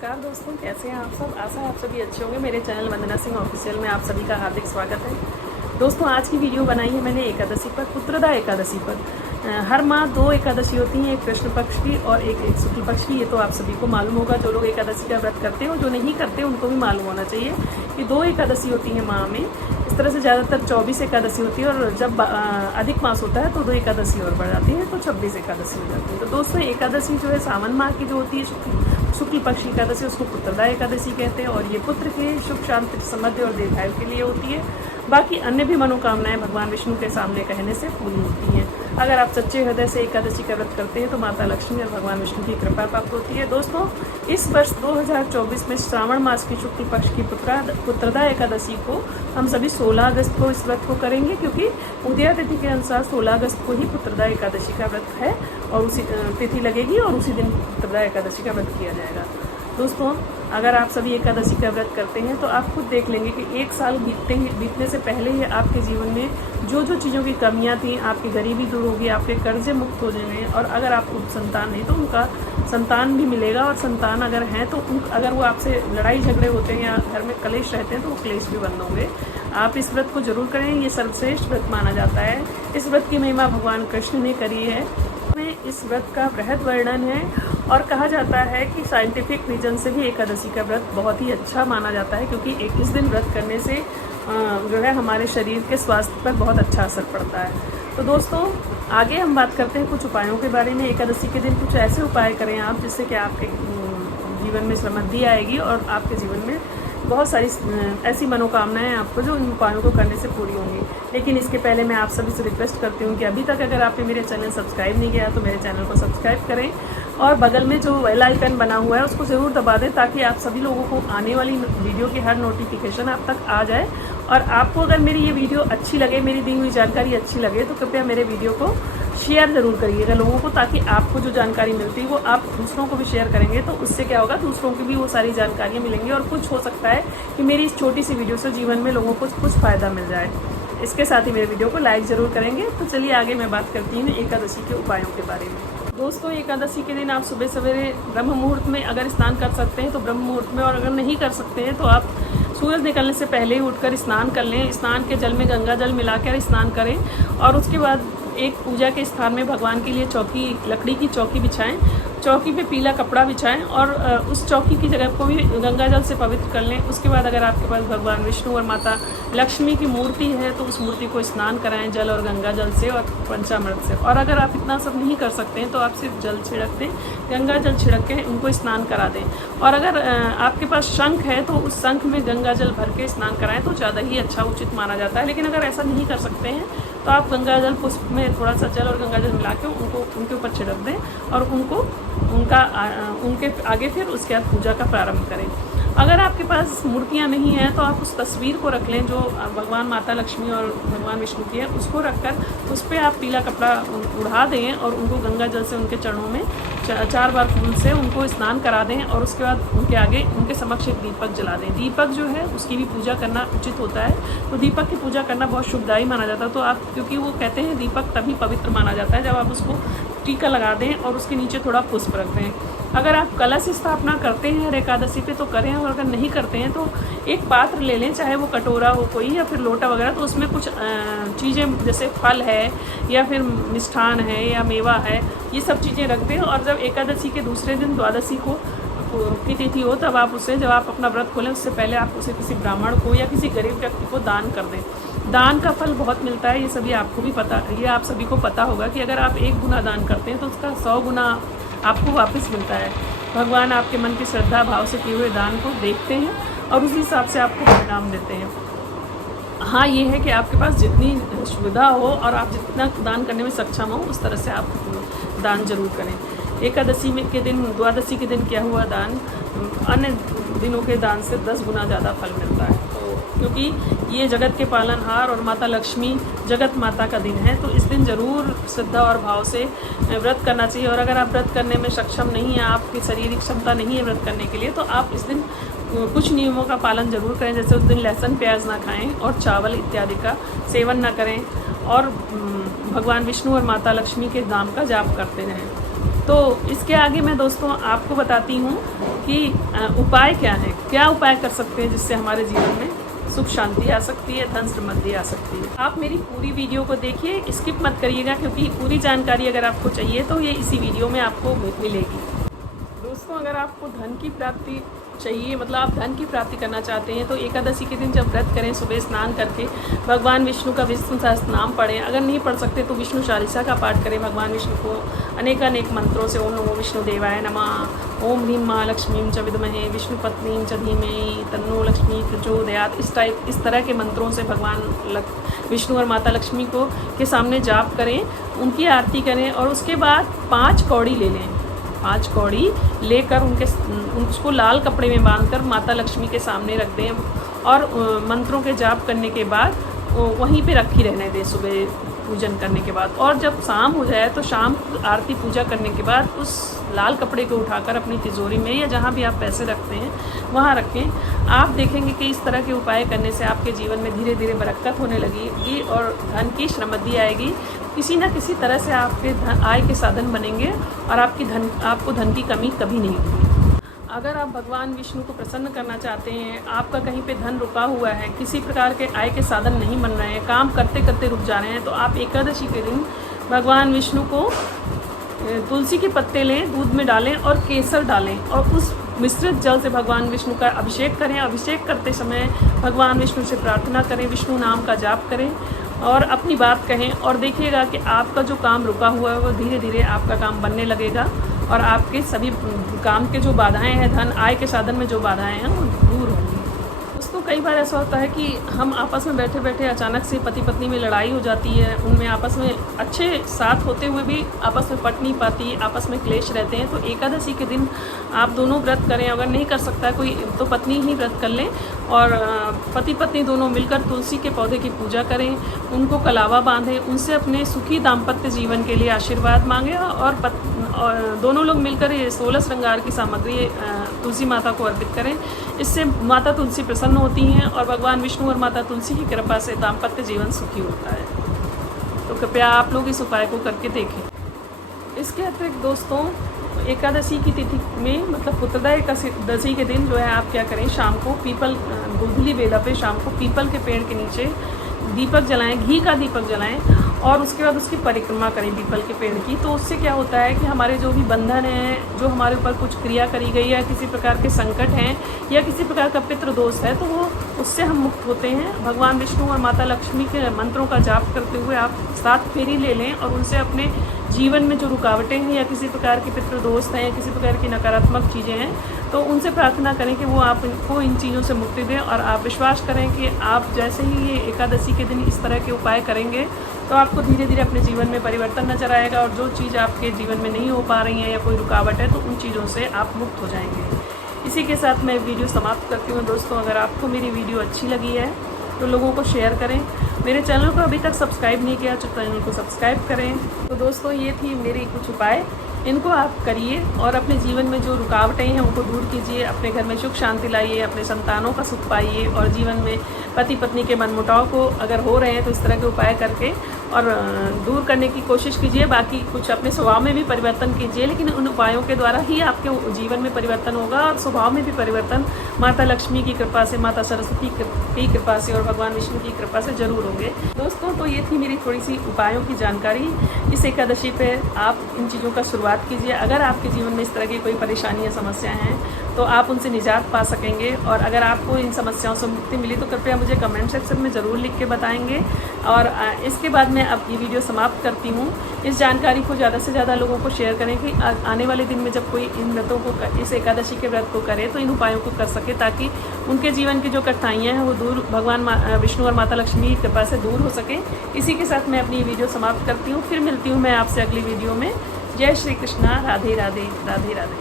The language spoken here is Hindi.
नमस्कार दोस्तों, कैसे हैं आप सब। आशा है आप सभी अच्छे होंगे। मेरे चैनल वंदना सिंह ऑफिशियल में आप सभी का हार्दिक स्वागत है। दोस्तों, आज की वीडियो बनाई है मैंने एकादशी पर, पुत्रदा एकादशी पर। हर माह 2 एकादशी होती हैं, एक कृष्ण पक्ष की और एक शुक्ल पक्ष की। ये तो आप सभी को मालूम होगा, जो लोग एकादशी का व्रत करते हैं और जो नहीं करते उनको भी मालूम होना चाहिए कि 2 एकादशी होती हैं माह में। इस तरह से ज़्यादातर 24 एकादशी होती है और जब अधिक मास होता है तो 2 एकादशी और बढ़ जाती है, तो 26 एकादशी हो जाती है। तो दोस्तों, एकादशी जो है सावन माह की जो होती है शुक्ल पक्ष की एकादशी, उसको पुत्रदा एकादशी कहते हैं और ये पुत्र के सुख शांति समृद्धि और दीर्घायु के लिए होती है। बाकी अन्य भी मनोकामनाएं भगवान विष्णु के सामने कहने से पूरी होती हैं। अगर आप सच्चे हृदय से एकादशी का व्रत करते हैं तो माता लक्ष्मी और भगवान विष्णु की कृपा प्राप्त होती है। दोस्तों, इस वर्ष 2024 में श्रावण मास की शुक्ल पक्ष की पुत्रदा एकादशी को हम सभी 16 अगस्त को इस व्रत को करेंगे, क्योंकि उदया तिथि के अनुसार 16 अगस्त को ही पुत्रदा एकादशी का व्रत है और उसी तिथि लगेगी और उसी दिन पुत्रदा एकादशी का व्रत किया जाएगा। दोस्तों, अगर आप सभी एकादशी का व्रत करते हैं तो आप खुद देख लेंगे कि 1 साल बीतने से पहले ही आपके जीवन में जो जो चीज़ों की कमियां थी, आपकी गरीबी दूर होगी, आपके कर्जे मुक्त हो जाएंगे और अगर आपको संतान नहीं तो उनका संतान भी मिलेगा और संतान अगर हैं तो अगर वो आपसे लड़ाई झगड़े होते हैं या घर में कलेश रहते हैं तो वो कलेश भी बंद होंगे। आप इस व्रत को जरूर करें, ये सर्वश्रेष्ठ व्रत माना जाता है। इस व्रत की महिमा भगवान कृष्ण ने करी है। इस व्रत का बृहद वर्णन है और कहा जाता है कि साइंटिफिक रीजन से भी एकादशी का व्रत बहुत ही अच्छा माना जाता है, क्योंकि 21 दिन व्रत करने से जो है हमारे शरीर के स्वास्थ्य पर बहुत अच्छा असर पड़ता है। तो दोस्तों, आगे हम बात करते हैं कुछ उपायों के बारे में। एकादशी के दिन कुछ ऐसे उपाय करें आप जिससे कि आपके जीवन में समृद्धि आएगी और आपके जीवन में बहुत सारी ऐसी मनोकामनाएं आपको जो इन उपायों को करने से पूरी होंगी। लेकिन इसके पहले मैं आप सभी से रिक्वेस्ट करती हूँ कि अभी तक अगर आपने मेरे चैनल सब्सक्राइब नहीं किया तो मेरे चैनल को सब्सक्राइब करें और बगल में जो बेल आइकन बना हुआ है उसको ज़रूर दबा दें, ताकि आप सभी लोगों को आने वाली वीडियो की हर नोटिफिकेशन आप तक आ जाए। और आपको अगर मेरी ये वीडियो अच्छी लगे, मेरी दी हुई जानकारी अच्छी लगे, तो कृपया मेरे वीडियो को शेयर ज़रूर करिएगा लोगों को, ताकि आपको जो जानकारी मिलती है वो आप दूसरों को भी शेयर करेंगे तो उससे क्या होगा, दूसरों की भी वो सारी जानकारियाँ मिलेंगी और कुछ हो सकता है कि मेरी इस छोटी सी वीडियो से जीवन में लोगों को कुछ फ़ायदा मिल जाए। इसके साथ ही मेरे वीडियो को लाइक ज़रूर करेंगे। तो चलिए आगे मैं बात करती हूँ एकादशी के उपायों के बारे में। दोस्तों, एकादशी के दिन आप सुबह सवेरे ब्रह्म मुहूर्त में अगर स्नान कर सकते हैं तो ब्रह्म मुहूर्त में, और अगर नहीं कर सकते हैं तो आप सूरज निकलने से पहले ही उठकर स्नान कर लें। स्नान के जल में गंगा जल मिलाकर स्नान करें और उसके बाद एक पूजा के स्थान में भगवान के लिए चौकी, लकड़ी की चौकी बिछाएं। चौकी पे पीला कपड़ा बिछाएं और उस चौकी की जगह को भी गंगा जल से पवित्र कर लें। उसके बाद अगर आपके पास भगवान विष्णु और माता लक्ष्मी की मूर्ति है तो उस मूर्ति को स्नान कराएं जल और गंगा जल से और पंचामृत से। और अगर आप इतना सब नहीं कर सकते हैं तो आप सिर्फ जल छिड़क दें, गंगा जल छिड़क के उनको स्नान करा दें। और अगर आपके पास शंख है तो उस शंख में गंगा जल भर के स्नान कराएं तो ज़्यादा ही अच्छा उचित माना जाता है। लेकिन अगर ऐसा नहीं कर सकते हैं तो आप गंगा जल पुष्प में थोड़ा सा जल और गंगा जल मिला के उनके ऊपर छिड़क दें और उनके आगे फिर उसके बाद पूजा का प्रारंभ करें। अगर आपके पास मूर्तियाँ नहीं हैं तो आप उस तस्वीर को रख लें जो भगवान माता लक्ष्मी और भगवान विष्णु की है, उसको रखकर उस पर आप पीला कपड़ा उड़ा दें और उनको गंगा जल से उनके चरणों में 4 बार फूल से उनको स्नान करा दें और उसके बाद उनके आगे उनके समक्ष एक दीपक जला दें। दीपक जो है उसकी भी पूजा करना उचित होता है। तो दीपक की पूजा करना बहुत शुभदायी माना जाता है। तो आप, क्योंकि वो कहते हैं दीपक तभी पवित्र माना जाता है जब आप उसको टीका लगा दें और उसके नीचे थोड़ा पुष्प रख दें। अगर आप कलश स्थापना करते हैं हर एकादशी पे तो करें, और अगर नहीं करते हैं तो एक पात्र ले लें, चाहे वो कटोरा हो कोई या फिर लोटा वगैरह, तो उसमें कुछ चीज़ें जैसे फल है या फिर मिष्ठान है या मेवा है, ये सब चीज़ें रख दें। और जब एकादशी के दूसरे दिन द्वादशी की तिथि हो तब आप उसे, जब आप अपना व्रत खोलें उससे पहले आप उसे किसी ब्राह्मण को या किसी गरीब व्यक्ति को दान कर दें। दान का फल बहुत मिलता है, ये सभी आपको भी पता, ये आप सभी को पता होगा कि अगर आप 1 गुना दान करते हैं तो उसका 100 गुना आपको वापस मिलता है। भगवान आपके मन की श्रद्धा भाव से किए हुए दान को देखते हैं और उसी हिसाब से आपको परिणाम देते हैं। हाँ, ये है कि आपके पास जितनी सुविधा हो और आप जितना दान करने में सक्षम हो उस तरह से आप दान जरूर करें। एकादशी में के दिन, द्वादशी के दिन किया हुआ दान अन्य दिनों के दान से 10 गुना ज़्यादा फल मिलता है। तो क्योंकि ये जगत के पालनहार और माता लक्ष्मी जगत माता का दिन है, तो इस दिन ज़रूर श्रद्धा और भाव से व्रत करना चाहिए। और अगर आप व्रत करने में सक्षम नहीं हैं, आपकी शारीरिक क्षमता नहीं है व्रत करने के लिए, तो आप इस दिन कुछ नियमों का पालन जरूर करें। जैसे उस दिन लहसुन प्याज ना खाएं और चावल इत्यादि का सेवन ना करें और भगवान विष्णु और माता लक्ष्मी के नाम का जाप करते रहें। तो इसके आगे मैं दोस्तों आपको बताती हूँ कि कि उपाय क्या है, क्या उपाय कर सकते हैं जिससे हमारे जीवन में सुख शांति आ सकती है, धन समृद्धि आ सकती है। आप मेरी पूरी वीडियो को देखिए, स्किप मत करिएगा, क्योंकि पूरी जानकारी अगर आपको चाहिए तो ये इसी वीडियो में आपको मिलेगी। दोस्तों, अगर आपको धन की प्राप्ति चाहिए, मतलब आप धन की प्राप्ति करना चाहते हैं, तो एकादशी के दिन जब व्रत करें, सुबह स्नान करके भगवान विष्णु का विष्णु सहस्त्र नाम पढ़ें। अगर नहीं पढ़ सकते तो विष्णु चालीसा का पाठ करें। भगवान विष्णु को अनेक मंत्रों से ओम नमो विष्णु देवाय नमः, ओम ह्रीं महालक्ष्मीं च विद्महे विष्णु पत्नीं च धीमहि तन्नो लक्ष्मी प्रचोदयात्, इस तरह के मंत्रों से भगवान विष्णु और माता लक्ष्मी को के सामने जाप करें, उनकी आरती करें और उसके बाद 5 कौड़ी ले लें। 5 कौड़ी लेकर उसको लाल कपड़े में बांधकर माता लक्ष्मी के सामने रख दें और मंत्रों के जाप करने के बाद वहीं पे रखी रहने दें सुबह पूजन करने के बाद। और जब शाम हो जाए तो शाम आरती पूजा करने के बाद उस लाल कपड़े को उठाकर अपनी तिजोरी में या जहाँ भी आप पैसे रखते हैं वहाँ रखें। आप देखेंगे कि इस तरह के उपाय करने से आपके जीवन में धीरे धीरे बरकत होने लगेगी और धन की समृद्धि आएगी। किसी न किसी तरह से आपके आय के साधन बनेंगे और आपको धन की कमी कभी नहीं होगी। अगर आप भगवान विष्णु को प्रसन्न करना चाहते हैं, आपका कहीं पे धन रुका हुआ है, किसी प्रकार के आय के साधन नहीं बन रहे हैं, काम करते करते रुक जा रहे हैं, तो आप एकादशी के दिन भगवान विष्णु को तुलसी के पत्ते लें, दूध में डालें और केसर डालें और उस मिश्रित जल से भगवान विष्णु का अभिषेक करें। अभिषेक करते समय भगवान विष्णु से प्रार्थना करें, विष्णु नाम का जाप करें और अपनी बात कहें और देखिएगा कि आपका जो काम रुका हुआ है वो धीरे धीरे आपका काम बनने लगेगा और आपके सभी काम के जो बाधाएं हैं, धन आय के साधन में जो बाधाएं हैं वो दूर होंगी। दोस्तों, कई बार ऐसा होता है कि हम आपस में बैठे बैठे अचानक से पति पत्नी में लड़ाई हो जाती है, उनमें आपस में अच्छे साथ होते हुए भी आपस में पट नहीं पाती, आपस में क्लेश रहते हैं। तो एकादशी के दिन आप दोनों व्रत करें। अगर नहीं कर सकता कोई तो पत्नी ही व्रत कर लें और पति पत्नी दोनों मिलकर तुलसी के पौधे की पूजा करें, उनको कलावा बांधें, उनसे अपने सुखी दाम्पत्य जीवन के लिए आशीर्वाद मांगें और दोनों लोग मिलकर ये 16 श्रृंगार की सामग्री तुलसी माता को अर्पित करें। इससे माता तुलसी प्रसन्न होती हैं और भगवान विष्णु और माता तुलसी की कृपा से दाम्पत्य जीवन सुखी होता है। तो कृपया आप लोग इस उपाय को करके देखें। इसके अतिरिक्त दोस्तों, एकादशी की तिथि में मतलब पुत्रदा एकादशी के दिन जो है आप क्या करें, शाम को पीपल गोधूली बेला पे शाम को पीपल के पेड़ के नीचे दीपक जलाएं, घी का दीपक जलाएं और उसके बाद उसकी परिक्रमा करें पीपल के पेड़ की। तो उससे क्या होता है कि हमारे जो भी बंधन हैं, जो हमारे ऊपर कुछ क्रिया करी गई है, किसी प्रकार के संकट हैं या किसी प्रकार का पितृ दोष है, तो वो उससे हम मुक्त होते हैं। भगवान विष्णु और माता लक्ष्मी के मंत्रों का जाप करते हुए आप 7 फेरी ले लें और उनसे अपने जीवन में जो रुकावटें हैं या किसी प्रकार के पितृ दोष हैं या किसी प्रकार की नकारात्मक चीज़ें हैं, तो उनसे प्रार्थना करें कि वो आपको इन चीज़ों से मुक्ति दें। और आप विश्वास करें कि आप जैसे ही ये एकादशी के दिन इस तरह के उपाय करेंगे तो आपको धीरे धीरे अपने जीवन में परिवर्तन नजर आएगा और जो चीज़ आपके जीवन में नहीं हो पा रही है या कोई रुकावट है तो उन चीज़ों से आप मुक्त हो जाएंगे। इसी के साथ मैं वीडियो समाप्त करती हूँ। दोस्तों, अगर आपको मेरी वीडियो अच्छी लगी है तो लोगों को शेयर करें। मेरे चैनल को अभी तक सब्सक्राइब नहीं किया तो चैनल को सब्सक्राइब करें। तो दोस्तों, ये थी मेरी कुछ उपाय, इनको आप करिए और अपने जीवन में जो रुकावटें हैं उनको दूर कीजिए, अपने घर में सुख शांति लाइए, अपने संतानों का सुख पाइए और जीवन में पति पत्नी के मनमुटाव को अगर हो रहे हैं तो इस तरह के उपाय करके और दूर करने की कोशिश कीजिए। बाकी कुछ अपने स्वभाव में भी परिवर्तन कीजिए, लेकिन उन उपायों के द्वारा ही आपके जीवन में परिवर्तन होगा और स्वभाव में भी परिवर्तन माता लक्ष्मी की कृपा से, माता सरस्वती की कृपा से और भगवान विष्णु की कृपा से जरूर होंगे। दोस्तों, तो ये थी मेरी थोड़ी सी उपायों की जानकारी। इस एकादशी पे आप इन चीज़ों का शुरुआत कीजिए। अगर आपके जीवन में इस तरह की कोई परेशानी या समस्याएं हैं तो आप उनसे निजात पा सकेंगे और अगर आपको इन समस्याओं से मुक्ति मिली तो कृपया मुझे कमेंट सेक्शन में ज़रूर लिख के बताएंगे। और इसके बाद मैं अब ये वीडियो समाप्त करती हूँ। इस जानकारी को ज़्यादा से ज़्यादा लोगों को शेयर करें कि आने वाले दिन में जब कोई इन व्रतों को, इस एकादशी के व्रत को करे तो इन उपायों को कर सके ताकि उनके जीवन की जो कठिनाइयाँ हैं वो दूर भगवान विष्णु और माता लक्ष्मी की कृपा से दूर हो सके। इसी के साथ मैं अपनी वीडियो समाप्त करती हूँ। फिर मिलती हूँ मैं आपसे अगली वीडियो में। जय श्री कृष्णा। राधे राधे। राधे राधे।